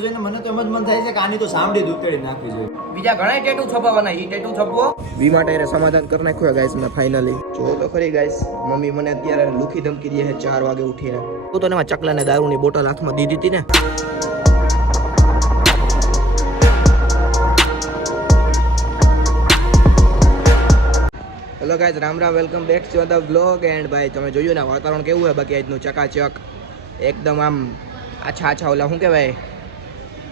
મને તો એમ જ મન થાય છે કે આની તો સાંભળી જ નાખવી જોઈએ. બીજા ઘણા ટેટુ છપાવવાના ઈ ટેટુ છપવો. વી માટે એને સમાધાન કરી નાખ્યો ગાઈસ મેં ફાઇનલી જો તો ખરી ગાઈસ મમ્મી મને અત્યારે લુખી ધમકી દે છે ચાર વાગે ઉઠીને. તું તો ને એમાં ચકલાને દારૂની બોટલ હાથમાં દીધી હતી ને. Hello guys Ram Ram welcome back to the blog and ભાઈ તમે જોયું ને વાતાવરણ કેવું છે બાકી આજનું ચકાચક. એકદમ આમ આછા આછા ઓલા શું કહેવાય?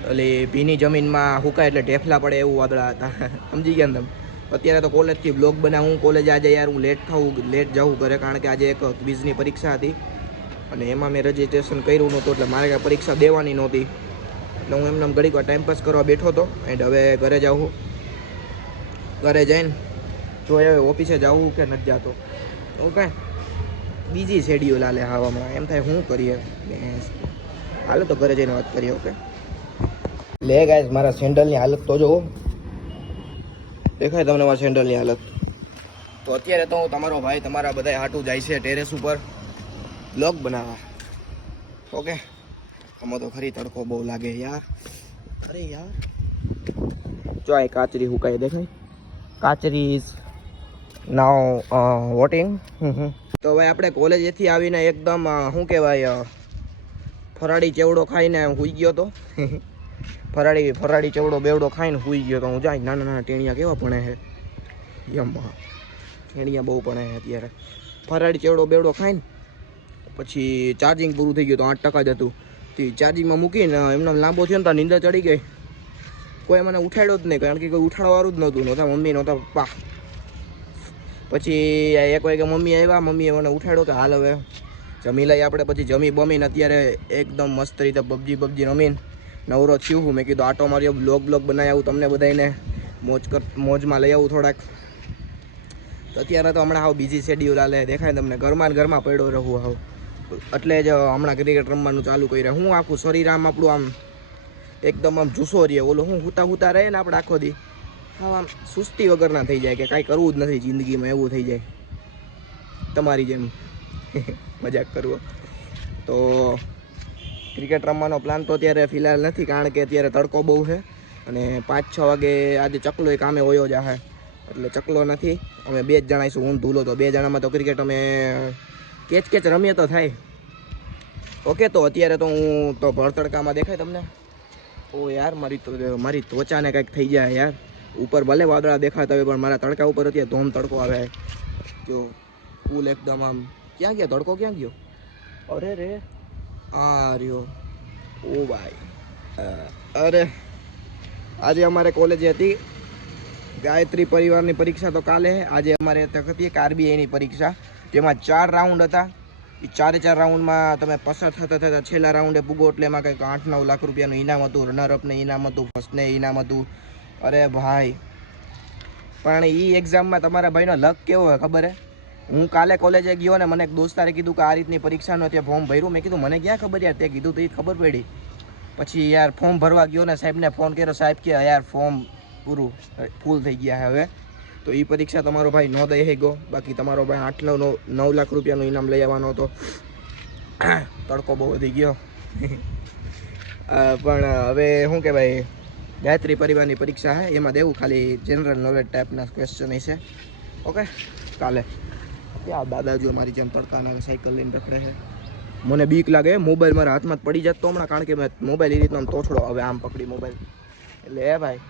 ઓલી ભીની જમીનમાં હુકાય એટલે ઢેફલા પડે એવું વાદળા હતા. સમજી ગયા ને તમે? અત્યારે તો કોલેજથી બ્લોગ બનાવું કોલેજ આજે યાર હું લેટ થવું લેટ જવું ઘરે કારણ કે આજે એક ક્વિઝની પરીક્ષા હતી. અને એમાં મેં રજીસ્ટ્રેશન કર્યું નહોતું, એટલે મારે કાંઈ પરીક્ષા દેવાની નહોતી. એટલે હું એમને ઘડીક ટાઈમ પાસ કરવા બેઠો હતો એન્ડ હવે ઘરે જાઉં ઘરે જઈને જો હવે ઓફિસે જવું કે નથી જતો. હું કાંઈ બીજી શેડ્યુલ હાલે હવામાં. એમ થાય શું કરીએ. હાલો તો ઘરે જઈને વાત કરીએ ઓકે લે ગાઈસ મારા સેન્ડલની હાલત તો જો દેખાય તમને મારા સેન્ડલની હાલત. તો અત્યારે તો હું તમારો ભાઈ, તમારા બધા હાટું જાય છે ટેરેસ ઉપર. બ્લોગ બનાવવા. ઓકે આમાં તો ખરી તડકો બહુ લાગે યાર. અરે યાર. જો આ કાચરી હુકાઈ દેખાય. કાચરી નાવ વોટિંગ તો ભાઈ આપણે કોલેજેથી આવીને એકદમ શું કહેવાય ફરાળી ચેવડો ખાઈને હું ગયો તો. ફરાળી ફરાળી ચવડો બેવડો ખાઈને સુઈ ગયો તો હું જાય નાના નાના ટેણિયા કેવા ભણે છે? યમ્મા ટેણિયા બહુ ભણે છે અત્યારે. ફરાળી ચવડો બેવડો ખાઈને પછી ચાર્જિંગ પૂરું થઈ ગયું તો આઠ ટકા જ હતું. તે ચાર્જિંગમાં મૂકીને એમને લાંબો થયો ને તો નીંદર ચડી ગઈ. કોઈ મને ઉઠાડ્યો જ નહીં, કારણ કે કોઈ ઉઠાડવાવાળું જ નહોતું. નહોતા મમ્મી, નહોતા પપ્પા. પછી એક વાગે મમ્મી આવ્યા. મમ્મીએ મને ઉઠાડ્યો કે હાલ હવે જમી લઈએ આપણે. પછી જમી બમીને અત્યારે એકદમ મસ્ત રીતે પબજી પબજી રમીને નવરો થયું હું. મેં કીધું, આટો માર્યો, બ્લોગ બ્લોગ બનાવી આવું તમને બધાને મોજ કર, મોજમાં લઈ આવું થોડાક. તો અત્યારે તો હમણાં હાવ બીજી શેડ્યુલ હાલે. દેખાય તમને, ઘરમાં ઘરમાં પડ્યો રહું હાવ. એટલે જ હમણાં ક્રિકેટ રમવાનું ચાલુ કરી રહ્યા હું આખું શરીર આમ આપણું આમ એકદમ આમ જુસ્સો રહીએ ઓલો હું હુતા હુતા રહે ને આપણે આખો દી. હા આમ સુસ્તી વગરના થઈ જાય કે કાંઈ કરવું જ નથી જિંદગીમાં, એવું થઈ જાય. તમારી જેમ. મજાક કરવો. તો ક્રિકેટ રમવાનો પ્લાન તો અત્યારે ફિલહાલ નથી, કારણ કે અત્યારે તડકો બહુ છે અને પાંચ છ વાગે આજે ચકલો એ કામે જ જાહે એટલે ચકલો નથી. અમે બે જ જણાઈશું હું ધૂલો તો. બે જણામાં તો ક્રિકેટ અમે કેચ કેચ રમીએ તો થાય. ઓકે, તો અત્યારે તો હું તો ભરતડકામાં દેખાય તમને. ઓ યાર, મારી તો, મારી ત્વચાને કંઈક થઈ જાય યાર. ઉપર ભલે વાદળા દેખાતા હોય, પણ મારા તડકા ઉપર અત્યારે ધોમ તડકો આવે. જો ફૂલ એકદમ આમ. ક્યાં ગયો? તડકો ક્યાં ગયો? અરે રે. આ રહ્યો ઓ ભાઈ. અરે, આજે અમારે કોલેજ હતી. ગાયત્રી પરિવારની પરીક્ષા તો કાલે આજે અમારે તક હતી એક આરબીઆઈની પરીક્ષા. જેમાં ચાર રાઉન્ડ હતા. એ ચારે ચાર રાઉન્ડમાં તમે પસાર થતા થતા છેલ્લા રાઉન્ડે પૂગો એટલે એમાં કંઈક આઠ નવ લાખ રૂપિયાનું ઇનામ હતું. રનરઅપને ઇનામ હતું. ફર્સ્ટને ઇનામ હતું. અરે ભાઈ. પણ એ એક્ઝામમાં તમારા ભાઈનો લક કેવો હોય ખબર હે? હું કાલે કોલેજે ગયો ને મને એક દોસ્તારે કીધું કે આ રીતની પરીક્ષાનું તે ફોર્મ ભર્યું. મેં કીધું, મને ક્યાં ખબર યાર? તે કીધું, તો એ ખબર પડી. પછી યાર ફોર્મ ભરવા ગયો ને સાહેબને ફોન કર્યો, સાહેબ, કે યાર ફોર્મ પૂરું ફૂલ થઈ ગયા હવે. તો એ પરીક્ષા તમારો ભાઈ ન દઈ ગયો બાકી તમારો ભાઈ આઠ નવ, નવ- લાખ રૂપિયાનું ઇનામ લઈ આવવાનો હતો. તડકો બહુ વધી ગયો. પણ હવે શું કહેવાય, ગાયત્રી પરિવારની પરીક્ષા છે. એમાં દેવું ખાલી જનરલ નોલેજ ટાઈપના ક્વેશ્ચન છે ઓકે કાલે. ત્યાં દાદાજી અમારી જેમ તડકાના સાયકલ લઈને રખડે છે. મને બીક લાગે મોબાઈલ મારા હાથમાં જ પડી તો હમણાં, કારણ કે મેં મોબાઈલ એ રીતનો તોછડો હવે આમ પકડી મોબાઈલ એટલે એ ભાઈ.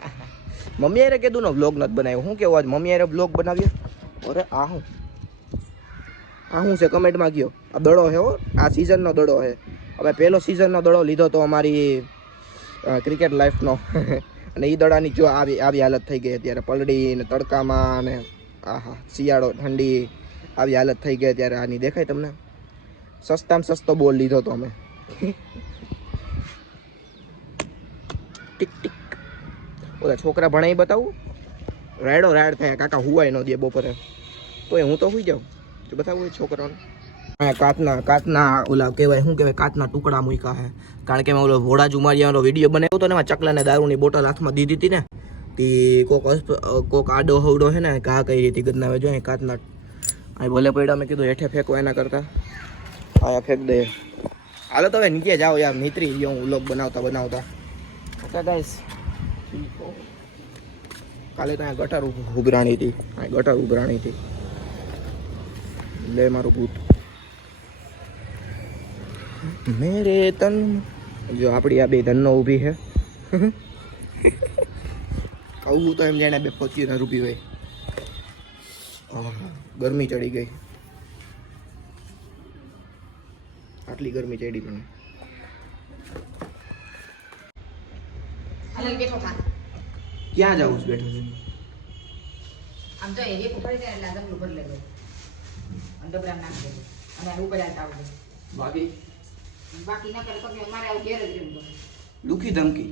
મમ્મી યારે કીધું ને વ્લોગ નથી બનાવ્યો? હું કેવું આજ મમ્મી યારે બ્લોગ બનાવ્યો અરે, આ હું? આ શું છે? કમેન્ટમાં ગયો આ દડો છે હો. આ સિઝનનો દડો છે. હવે પહેલો સિઝનનો દડો લીધો તો અમારી ક્રિકેટ લાઈફનો અને એ દડાની જો આવી આવી હાલત થઈ ગઈ અત્યારે પલડી ને તડકામાં અને આહા, શિયાળો, ઠંડી આવી હાલત થઈ ગઈ ત્યારે આની દેખાય તમને? સસ્તામાં સસ્તો બોલ લીધો તો અમે. Tick tick. ઓલા છોકરા ભણાઈ બતાવું? રાયડો રાયડ થાય, કાકા હુવાય ન દે બપોરે. એ હું તો હુઈ જાઉં. તો બતાવું એ છોકરાઓને હા કાચના કાચના ઓલા કહેવાય, શું કહેવાય, કાચના ટુકડા મૂક્યા હે કારણ કે મેં ઓલો ભોળા જુમારિયાનો વીડિયો બનાવ્યો હતો ને, એમાં ચકલાને દારૂની બોટલ હાથમાં દીધી હતી ને. તે કોક કોક આડો હવડો છે ને ઘા કઈ રીતે ગદનાવે જો અહીં કાચના અહીં ભલે પડ્યા મેં કીધું હેઠે ફેંકો એના કરતાં. આયા ફેંક દે. હાલો તો હવે નીચે જાઓ યાર નીતરી ગયો હું લોક બનાવતા બનાવતા. ઓકે ગાઈસ કાલે તો ગટર ઉભરાણી હતી. અહીં ગટર ઉભરાણી હતી. લે મારું ભૂત. મેરે તન જો આપણી આ બે ધનનો ઊભી છે કહું તો એમ જાણે બે પચીસ રૂપિયા હોય. ગરમી ચડી ગઈ. આટલી ગરમી ચડી મને. ક્યાં જવું છે બેઠો છે? આમ તો એરિયા પકડી જાય એટલે આગળ ઉપર લઈ ગયો. અંડરગ્રાઉન્ડ નાખી દેજો અને આ ઉપર આવતા આવજો બાકી? બાકી ના કરે તો અમારે મારે આવું ઘેર જ રહેવું દુખી ધમકી.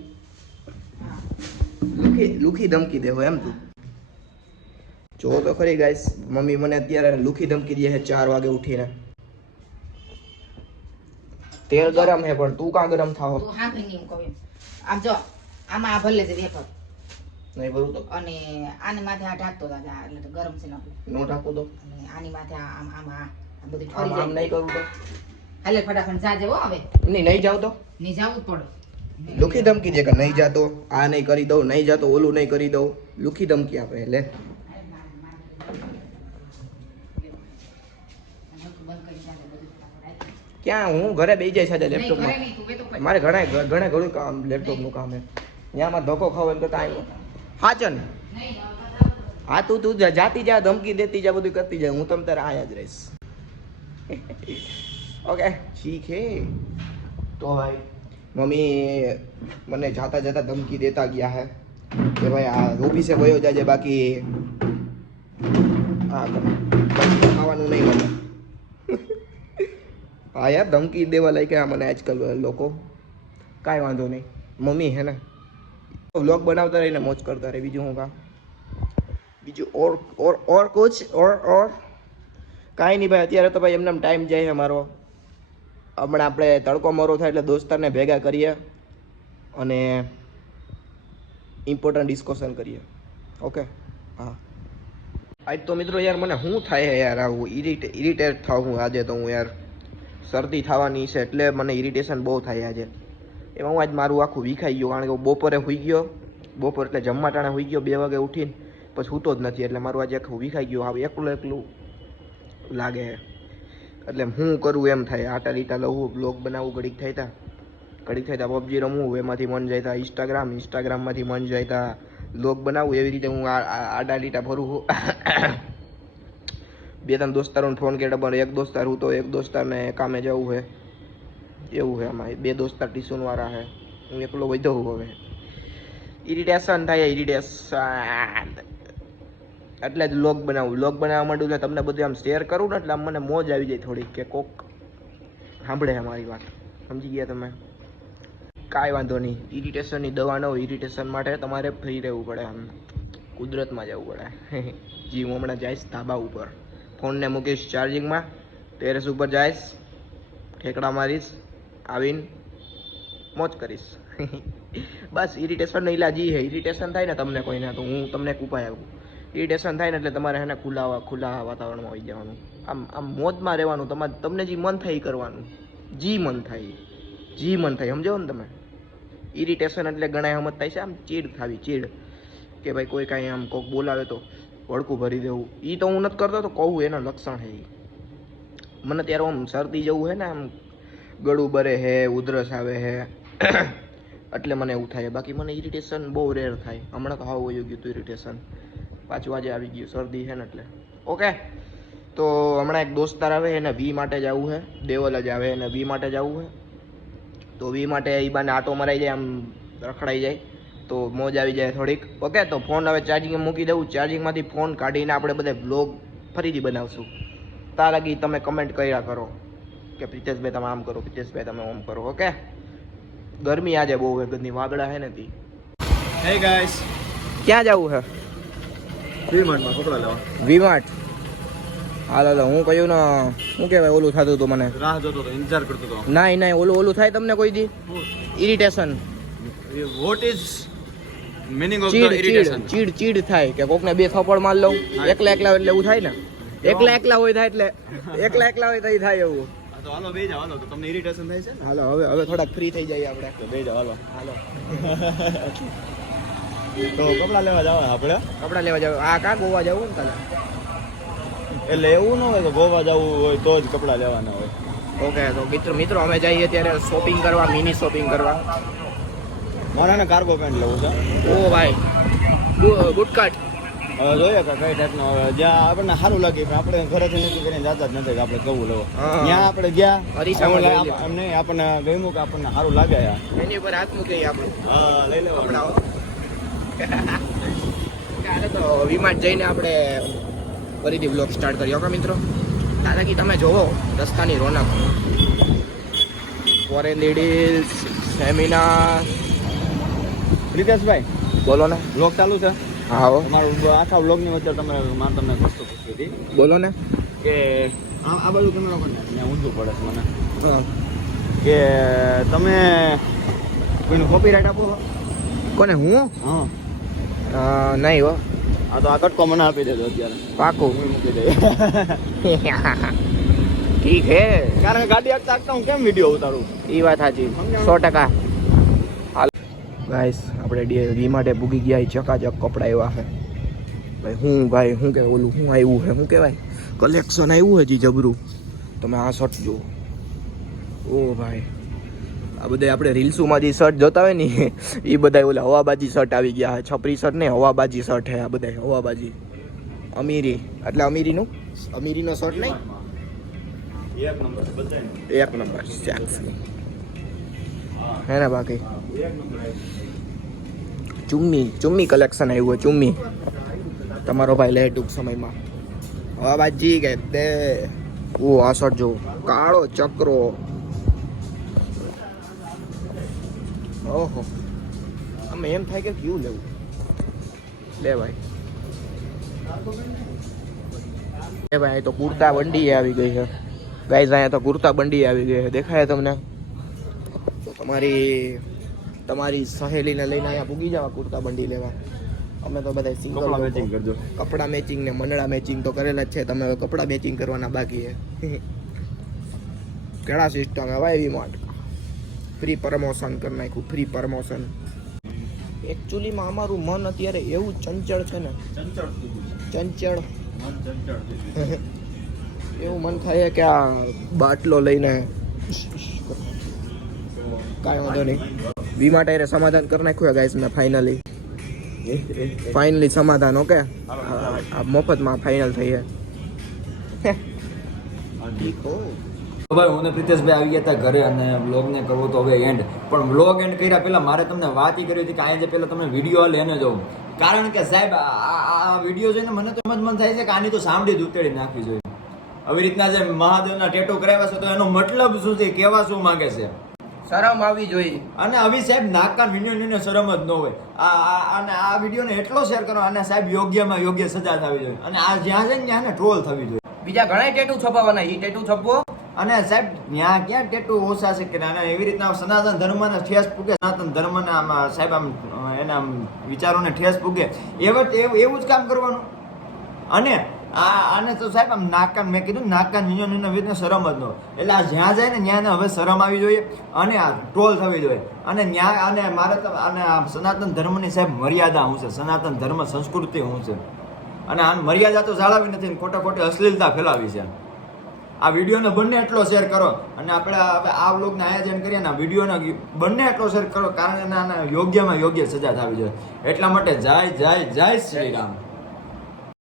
લુખી લુખી ધમકી દેવો એમ તું. જો તો ખરી ગાઈસ મમ્મી મને અત્યારે લુખી ધમકી દે છે ચાર વાગે ઉઠીને. તેલ ગરમ હે પણ તું કાં ગરમ થાવ? તું હા ભાઈ કહું આમ જો આમાં આ ભલે લેજે વેફર નહીં ભરું તો. અને આની માથે આ ઢાંકતો દાદા એટલે તો ગરમ છે ને નો ઢાંકો તો. અને આની માથે આ- આમ આમ આ બધું ઠરી આમ નહીં કરું તો. હાલે ફટાફટ જા હો હવે. નહીં નહીં જાવ તો. નહીં જાવું જ પડે. લુખી ધમકી દે કે નહીં જાતો આ નહીં કરી દઉં નહીં જાતો ઓલું નહીં કરી દઉં. લુખી ધમકી આપે લે. બંધ કરી જાજે બધું ફટાફટ. ક્યાં હું ઘરે બેસી જાય છે લેપટોપમાં. મારે ઘણા ઘણા ઘણું કામ લેપટોપનું કામ ત્યાં ત્યાંમાં ધોકો ખાવ એમ તો ટાઈમ હાચન. હા તું તું જા- જાતી જા ધમકી દેતી જા બધું કરતી જા. હું તમ તારે આયા જ રહીશ. ઓકે ઠીક હે તો ભાઈ મમ્મી મને જાતા જતા ધમકી દેતા ગયા હે કે ભાઈ આ ઓફિસે વયો જાજે બાકી. હા ખાવાનું નહીં મને હા યાર ધમકી દેવા લાગ્યા મને આજકાલ લોકો. કાંઈ વાંધો નહીં. મમ્મી હે ને વ્લોગ બનાવતા રહીને મોજ કરતા રહે. બીજું હું કા બીજું ઓર ઓર ઓર કુછ ઓર ઓર. કાંઈ નહીં ભાઈ, અત્યારે તો ભાઈ એમને ટાઈમ જાય છે મારો. હમણાં આપણે તડકો મરો થાય એટલે દોસ્તારને ભેગા કરીએ અને ઇમ્પોર્ટન્ટ ડિસ્કશન કરીએ. ઓકે હા. આજ તો મિત્રો યાર મને શું થાય યાર આવું ઇરિટે ઇરિટેટ થાવ હું આજે તો હું યાર. શરદી થવાની છે એટલે મને ઇરિટેશન બહુ થાય આજે. એમાં હું આજ મારું આખું વિખાઈ ગયું, કારણ કે બપોરે હોઈ ગયો. બપોર એટલે જમવા ટાણે હોઈ ગયો, બે વાગે ઉઠીને. પછી સૂતો જ નથી, એટલે મારું આજે આખું વિખાઈ ગયું, આવું એકલું એકલું લાગે એટલે હું કરું એમ થાય. આટા લીટા લઉં બ્લોગ બનાવું, ઘડીક થાય તા. ઘડીક થાય તા પબજી રમવું એમાંથી મન જાય તા ઇન્સ્ટાગ્રામ ઇન્સ્ટાગ્રામમાંથી મન જાય તા બ્લોગ બનાવું, એવી રીતે હું આડા લીટા ફરું બે ત્રણ દોસ્તારોને ફોન કર્યા પણ એક દોસ્તાર હું તો એક દોસ્તારને કામે જવું છે એવું છે આમાં. બે દોસ્તાર ટ્યુશનવાળા હે. હું એકલો વધ્યો હું હવે. ઇરિટેશન થાય ઇરિટેશન એટલે જ લોગ બનાવું. લોગ બનાવવા માંડું એટલે તમને બધું આમ શેર કરું ને એટલે આમ મને મોજ આવી જાય થોડીક કે કોક સાંભળે અમારી વાત. સમજી ગયા તમે? કાંઈ વાંધો નહીં. ઇરિટેશનની દવા ન ઇરિટેશન માટે તમારે ફ્રી રહેવું પડે આમ. કુદરતમાં જવું પડે. જી હું હમણાં જઈશ ધાબા ઉપર. ફોનને મૂકીશ ચાર્જિંગમાં. ટેરેસ ઉપર જઈશ. ઠેકડા મારીશ. આવીને મોજ કરીશ. બસ ઇરિટેશનનો ઇલાજ લાજી છે. ઇરિટેશન થાય ને તમને કોઈને તો હું તમને એક આપું. ઇરિટેશન થાય ને એટલે તમારે એને ખુલ્લા ખુલ્લા વાતાવરણમાં આવી જવાનું. આમ આમ મોજમાં રહેવાનું, તમારે તમને જે મન થાય એ કરવાનું. જી મન થાય. જી મન થાય. સમજાવો ને તમે? ઇરિટેશન એટલે ઘણા સમજ થાય છે, આમ ચીડ થાવી ચીડ. કે ભાઈ કોઈ કાંઈ આમ કોક બોલાવે તો વળકું ભરી દેવું. એ તો હું નથી કરતો, તો કહું એના લક્ષણ છે એ મને ત્યારે આમ શરદી જવું છે ને, આમ ગળું બરે છે ઉધરસ આવે હે. એટલે મને એવું થાય. બાકી મને ઇરિટેશન બહુ રેર થાય. હમણાં તો હાવ વયું ગયું હતું ઇરિટેશન પાછું આજે આવી ગયું શરદી છે ને એટલે. ઓકે તો હમણાં એક દોસ્તાર આવે એને વી માટે જવું છે. દેવલ જ આવે એને વી માટે જવું છે. તો વી માટે એ બાને આટો મરાઈ જાય આમ રખડાઈ જાય. તો મોજ આવી જાય થોડીક. ઓકે તો ફોન હવે ચાર્જિંગ મૂકી દઉં ચાર્જિંગમાંથી ફોન કાઢીને આપણે બધા બ્લોગ ફરીથી બનાવશું. તાર લગી તમે કમેન્ટ કર્યા કરો. કે પ્રિતેશભાઈ તમે આમ કરો પ્રિતેશભાઈ તમે આમ કરો ઓકે ગરમી આજે બહુ વેગની વાદળા વાગડા હે ને તી. હે ગાઈસ ક્યાં જવું છે? વીમાર્ટમાં કપડા લેવા. વીમાર્ટ હા હાલો હું કહ્યું ને શું કહેવાય ઓલું થતું હતું મને? રાહ જોતો હતો ઇંતજાર કરતો હતો. નાઈ નાઈ ઓલું ઓલું થાય તમને કોઈ દી? Irritation what is meaning of the irritation ચીડ ચીડ થાય કે કોકને બે થપ્પડ માર લઉં એકલા એકલા એટલે એવું થાય ને? એકલા એકલા હોય થાય એટલે એકલા એકલા હોય તો થાય એવું. તો હાલો બે જાવ હાલો તો તમને ઇરિટેશન થાય છે હાલો હવે હવે થોડાક ફ્રી થઈ જાય આપણે. તો બે જાવ હાલો. હાલો. તો કપડા લેવા જવા આપણે? કપડા લેવા જાવ. આ કા ગોવા જવું ને તને એટલે એવું ન હોય કે ગોવા જવું હોય તો જ કપડા લેવાના હોય. ઓકે તો મિત્રો મિત્રો અમે જઈએ ત્યારે શોપિંગ કરવા મિની શોપિંગ કરવા. મારે ને કાર્ગો પેન્ટ લેવું છે. ઓ ભાઈ ગુટકાટ હવે જોઈએ કે કઈ ટાઈપનો હવે જ્યાં આપણને સારું લાગે પણ આપણે ઘરેથી નક્કી કરીને જતા જ નથી કે આપણે કવું લેવો. ત્યાં આપણે ગયા અરીસામાં એવું જોઈ લાગે- એમ નહીં આપણને ગમ્યું કે આપણને સારું લાગે એની ઉપર હાથ મૂકીએ આપણે. હા લઈ લેવા કાલે તો વિમાન જઈને આપણે ફરીથી બ્લોગ સ્ટાર્ટ કર્યો કે મિત્રો? કે તમે જોવો રસ્તાની રોનક. ફોરેન લેડીઝ સેમિનાર પ્રિતેશભાઈ બોલો ને. બ્લોગ ચાલુ છે? હા તમારું આખા બ્લોગની વચ્ચે તમે મારે તમને વસ્તુ પૂછવી હતી બોલો ને. કે આ આ બાજુ તમે લોકોને ઊંધું પડે છે મને. કે તમે કોઈનું કોપીરાઇટ આપો? કોને હું? હા. નહીં હો. આ તો આ કોમન મને આપી દેજો અત્યારે. પાકું. મૂકી દઈએ ઠીક હે. કારણ કે ગાડી આગતા આગતા હું કેમ વીડિયો ઉતારું? એ વાત સાચી. સો ટકા. હાલ. ગાઈસ આપણે ડી વી માટે ભૂગી ગયા. ચકાચક કપડા એવા છે ભાઈ હું ભાઈ શું કહેવાય ઓલું શું આવ્યું છે શું કહેવાય કલેક્શન આવ્યું હજી જબરું? તમે આ શર્ટ જુઓ. ઓ ભાઈ. આ બધા આપણે રીલ્સોમાં જે શર્ટ જોતા હોય ને એ બધા ઓલા હવાબાજી શર્ટ આવી ગયા છે. છપરી શર્ટ ને હવાબાજી શર્ટ છે આ બધા હવાબાજી. અમીરી એટલે અમીરીનું? અમીરીનો શર્ટ નહીં? એક નંબર એક નંબર સેક્સી હે ને બાકી? ચુમ્મી ચુમ્મી કલેક્શન આવ્યું હોય ચુમ્મી. તમારો ભાઈ લે ટૂંક સમયમાં. હવાબાજી કે તે ઓ આ શર્ટ જો કાળો ચક્રો. ઓહો. આમ એમ થાય કે કેવું લેવું? લે ભાઈ. એ ભાઈ તો કુર્તા બંડી આવી ગઈ છે. ગાઈઝ અહીંયા તો કુર્તા બંડી આવી ગઈ છે. દેખાય તમને? તો તમારી તમારી સહેલીને લઈને અહીંયા પૂગી જવા કુર્તા બંડી લેવા. અમે તો બધા સિંગલ મેચિંગ કરજો. કપડા મેચિંગ ને મંડળા મેચિંગ તો કરેલા જ છે. તમે હવે કપડા મેચિંગ કરવાના બાકી છે. કેળા સિસ્ટમ હવે એવી માટે ફ્રી પ્રમોશન કરી નાખ્યું ફ્રી પ્રમોશન એકચ્યુઅલીમાં અમારું મન અત્યારે એવું ચંચળ છે ને. ચંચળ એવું મન થાય કે આ બાટલો લઈને કાંઈ વાંધો નહીં. વીમા ટાયરે સમાધાન કરી નાખ્યું ગાઈસ મેં ફાઇનલી ફાઇનલી સમાધાન ઓકે આ મફતમાં ફાઇનલ થઈ છે. ઠીક હો. ભાઈ હું ને પ્રિતેશભાઈ આવી ગયા હતા ઘરે અને વ્લોગને કરવો તો હવે એન્ડ પણ વ્લોગ એન્ડ કર્યા પહેલા મારે તમને વાત એ કરી હતી કે અહીંયા જે પહેલા તમે વીડિયો લેને જાઓ કારણ કે સાહેબ આ- વીડિયો જોઈને મને તો એમ જ મન થાય છે કે આની તો સાંભળી જ ઉતેડી નાખવી જોઈએ. આવી રીતના જે મહાદેવના ટેટો કરાવ્યા છે તો એનો મતલબ શું છે કેવા શું માંગે છે? શરમ આવી જોઈએ. અને આવી સાહેબ નાકા વિન્યોને શરમ જ ન હોય. આ આ- અને આ વિડીયોને એટલો શેર કરો અને સાહેબ યોગ્યમાં યોગ્ય સજા થવી જોઈએ. અને આ જ્યાં છે ને ત્યાં ટ્રોલ થવી જોઈએ. બીજા ઘણા ટેટુ છપાવવાના એ ટેટુ છપવો? અને સાહેબ ત્યાં ક્યાં ટેટુ ઓછા છે કે અને એવી રીતના સનાતન ધર્મને ઠેસ પૂગે, સનાતન ધર્મના આમાં, સાહેબ, આમ, એના વિચારોને ઠેસ પૂગે. એવું એવું જ કામ કરવાનું. અને આ, આને તો સાહેબ, આમ નાકાન, મેં કીધું નાકાન નીનો નીનો વિધને શરમ જ ન એટલે આ જ્યાં જાય ને ત્યાં હવે શરમ આવી જોઈએ અને આ ટ્રોલ થવી જોઈએ. અને ન્યાય અને મારે તો, અને આ સનાતન ધર્મની સાહેબ મર્યાદા શું છે, સનાતન ધર્મ સંસ્કૃતિ શું છે. અને આ મર્યાદા તો જાળવી નથી ખોટા ખોટી અશ્લીલતા ફેલાવી છે. આ વિડીયોને બંને એટલો શેર કરો અને આપણે આ વ્લોગને આયોજન કરીએ ને આ વિડીયોને બંને એટલો શેર કરો કારણ કે યોગ્યમાં યોગ્ય સજા થવી જોઈએ. એટલા માટે જય જય જય શ્રી રામ.